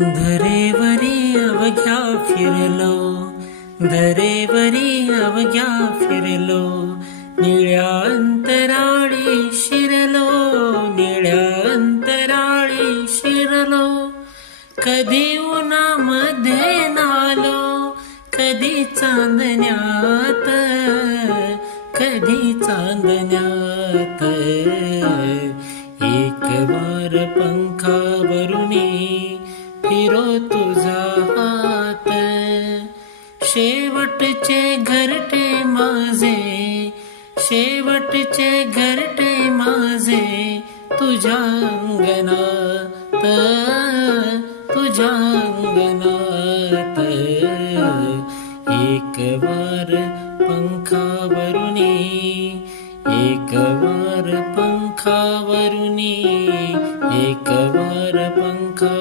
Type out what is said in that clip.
धरेवरी अवघ्या फिरलो धरेवरी अवघ्या फिरलो निळ्या अंतराळी शिरलो निळ्या अंतराळी शिरलो कधी उन्हामध्ये नालो कधी चांदण्यात कधी चांदण्यात. एक वार पंखावरुणी निरो तु शेट शेवटचे घरटे माझे। च गरटे माजे तुजनाङ्गना एक वार पङ्खा वरु वार पङ्खा वरुणि एक वार पङ्खा